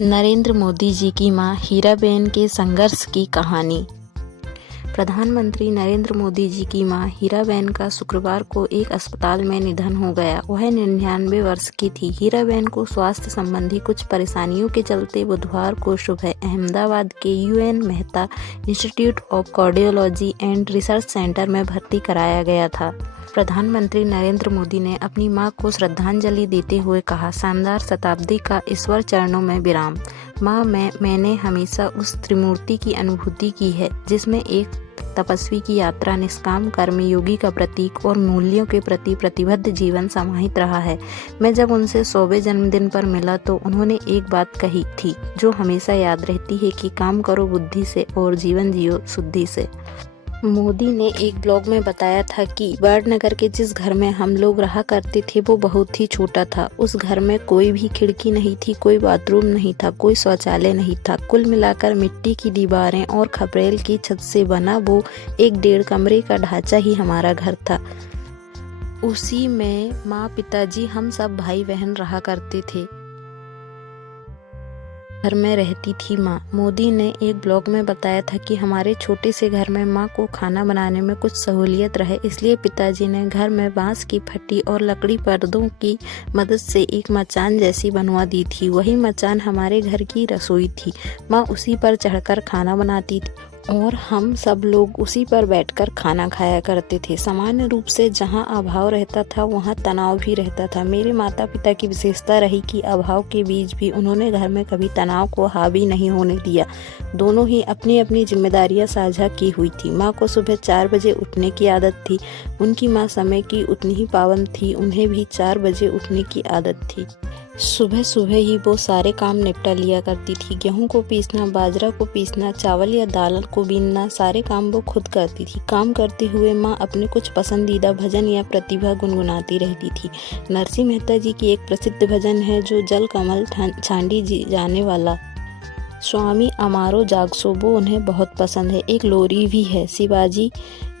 नरेंद्र मोदी जी की मां हीराबेन के संघर्ष की कहानी। प्रधानमंत्री नरेंद्र मोदी जी की मां हीराबेन का शुक्रवार को एक अस्पताल में निधन हो गया। वह 99 वर्ष की थी। हीराबेन को स्वास्थ्य संबंधी कुछ परेशानियों के चलते बुधवार को सुबह अहमदाबाद के UN Mehta institute of cardiology and research centre में भर्ती कराया गया था। प्रधानमंत्री नरेंद्र मोदी ने अपनी मां को श्रद्धांजलि देते हुए कहा, शानदार शताब्दी का ईश्वर चरणों में विराम। मां, मैंने हमेशा उस त्रिमूर्ति की अनुभूति की है जिसमें एक तपस्वी की यात्रा, निष्काम कर्मयोगी का प्रतीक और मूल्यों के प्रति प्रतिबद्ध जीवन समाहित रहा है। मैं जब उनसे 100वें जन्मदिन पर मिला तो उन्होंने एक बात कही थी जो हमेशा याद रहती है कि काम करो बुद्धि से और जीवन जियो शुद्धि से। मोदी ने एक ब्लॉग में बताया था कि वाडनगर के जिस घर में हम लोग रहा करते थे वो बहुत ही छोटा था। उस घर में कोई भी खिड़की नहीं थी, कोई बाथरूम नहीं था, कोई शौचालय नहीं था। कुल मिलाकर मिट्टी की दीवारें और खपरेल की छत से बना वो 1-1.5 कमरे का ढांचा ही हमारा घर था। उसी में माँ, पिताजी, हम सब भाई बहन रहा करते थे। घर में रहती थी माँ। मोदी ने एक ब्लॉग में बताया था कि हमारे छोटे से घर में माँ को खाना बनाने में कुछ सहूलियत रहे, इसलिए पिताजी ने घर में बांस की फट्टी और लकड़ी पर्दों की मदद से एक मचान जैसी बनवा दी थी। वही मचान हमारे घर की रसोई थी। माँ उसी पर चढ़कर खाना बनाती थी और हम सब लोग उसी पर बैठकर खाना खाया करते थे। सामान्य रूप से जहाँ अभाव रहता था वहाँ तनाव भी रहता था। मेरे माता पिता की विशेषता रही कि अभाव के बीच भी उन्होंने घर में कभी तनाव को हावी नहीं होने दिया। दोनों ही अपनी अपनी जिम्मेदारियाँ साझा की हुई थी। माँ को सुबह 4 बजे उठने की आदत थी। उनकी माँ समय की उतनी ही पाबंद थी, उन्हें भी 4 बजे उठने की आदत थी। सुबह सुबह ही वो सारे काम निपटा लिया करती थी। गेहूं को पीसना, बाजरा को पीसना, चावल या दाल को बीनना, सारे काम वो खुद करती थी। काम करते हुए माँ अपने कुछ पसंदीदा भजन या प्रतिभा गुनगुनाती रहती थी। नरसिंह मेहता जी की एक प्रसिद्ध भजन है जो जल कमल छांडी जी जाने वाला, स्वामी अमारो जागसो, वो उन्हें बहुत पसंद है। एक लोरी भी है, शिवाजी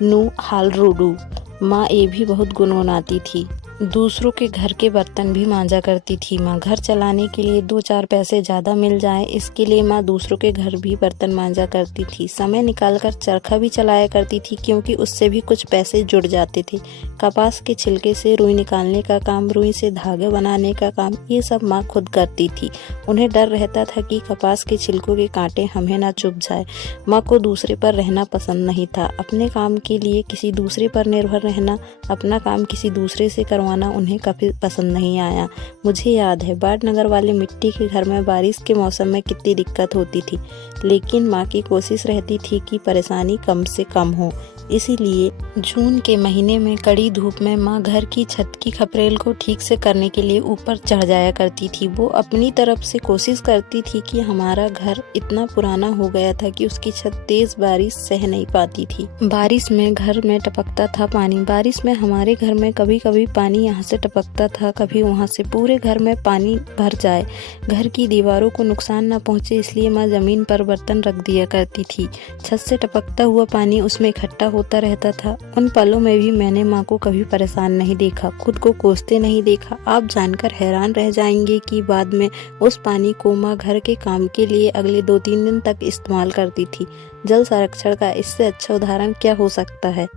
नु हालरूडू। माँ ये भी बहुत गुनगुनाती थी। दूसरों के घर के बर्तन भी मांजा करती थी माँ। घर चलाने के लिए 2-4 पैसे ज़्यादा मिल जाए इसके लिए माँ दूसरों के घर भी बर्तन मांजा करती थी। समय निकालकर चरखा भी चलाया करती थी क्योंकि उससे भी कुछ पैसे जुड़ जाते थे। कपास के छिलके से रुई निकालने का काम, रुई से धागे बनाने का काम, ये सब माँ खुद करती थी। उन्हें डर रहता था कि कपास के छिलकों के कांटे हमें ना चुभ जाए। माँ को दूसरे पर रहना पसंद नहीं था। अपने काम के लिए किसी दूसरे पर निर्भर रहना, अपना काम किसी दूसरे से करवाना उन्हें कभी पसंद नहीं आया। मुझे याद है वाडनगर वाले मिट्टी के घर में बारिश के मौसम में कितनी दिक्कत होती थी, लेकिन माँ की कोशिश रहती थी कि परेशानी कम से कम हो। इसीलिए जून के महीने में कड़ी धूप में माँ घर की छत की खपरेल को ठीक से करने के लिए ऊपर चढ़ जाया करती थी। वो अपनी तरफ से कोशिश करती थी कि हमारा घर इतना पुराना हो गया था कि उसकी छत तेज बारिश सह नहीं पाती थी। बारिश में घर में टपकता था पानी। बारिश में हमारे घर में कभी कभी पानी यहाँ से टपकता था, कभी वहाँ से। पूरे घर में पानी भर जाए, घर की दीवारों को नुकसान न पहुँचे, इसलिए माँ जमीन पर बर्तन रख दिया करती थी। छत से टपकता हुआ पानी उसमें इकट्ठा होता रहता था। उन पलों में भी मैंने माँ को कभी परेशान नहीं देखा, खुद को कोसते नहीं देखा। आप जानकर हैरान रह जाएंगे कि बाद में उस पानी को माँ घर के काम के लिए अगले 2-3 दिन तक इस्तेमाल करती थी। जल संरक्षण का इससे अच्छा उदाहरण क्या हो सकता है।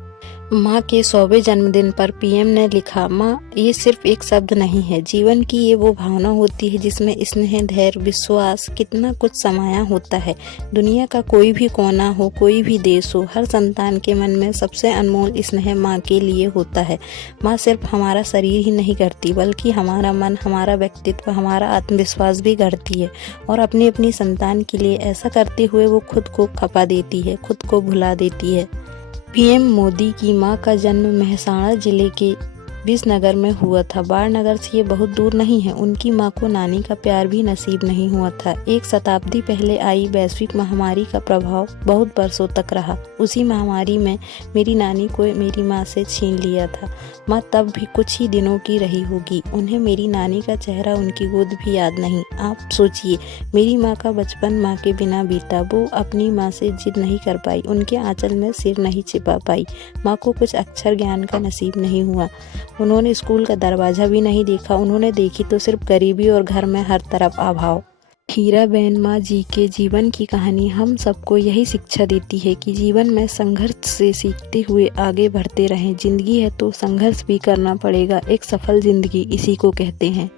माँ के 100वें जन्मदिन पर PM ने लिखा, माँ ये सिर्फ एक शब्द नहीं है, जीवन की ये वो भावना होती है जिसमें स्नेह, धैर्य, विश्वास, कितना कुछ समाया होता है। दुनिया का कोई भी कोना हो, कोई भी देश हो, हर संतान के मन में सबसे अनमोल स्नेह माँ के लिए होता है। माँ सिर्फ हमारा शरीर ही नहीं गढ़ती बल्कि हमारा मन, हमारा व्यक्तित्व, हमारा आत्मविश्वास भी गढ़ती है। और अपनी अपनी संतान के लिए ऐसा करते हुए वो खुद को खपा देती है, खुद को भुला देती है। PM मोदी की मां का जन्म मेहसाणा जिले के विसनगर में हुआ था। वाडनगर से ये बहुत दूर नहीं है। उनकी मां को नानी का प्यार भी नसीब नहीं हुआ था। 1 शताब्दी पहले आई वैश्विक महामारी का प्रभाव बहुत बरसों तक रहा। उसी महामारी में मेरी नानी को मेरी माँ से छीन लिया था। माँ तब भी कुछ ही दिनों की रही होगी। उन्हें मेरी नानी का चेहरा, उनकी गोद भी याद नहीं। आप सोचिए, मेरी माँ का बचपन माँ के बिना बीता। वो अपनी माँ से जिद नहीं कर पाई, उनके आंचल में सिर नहीं छिपा पाई। माँ को कुछ अक्षर ज्ञान का नसीब नहीं हुआ। उन्होंने स्कूल का दरवाजा भी नहीं देखा। उन्होंने देखी तो सिर्फ गरीबी और घर में हर तरफ अभाव। हीराबेन माँ जी के जीवन की कहानी हम सबको यही शिक्षा देती है कि जीवन में संघर्ष से सीखते हुए आगे बढ़ते रहें। जिंदगी है तो संघर्ष भी करना पड़ेगा। एक सफल जिंदगी इसी को कहते हैं।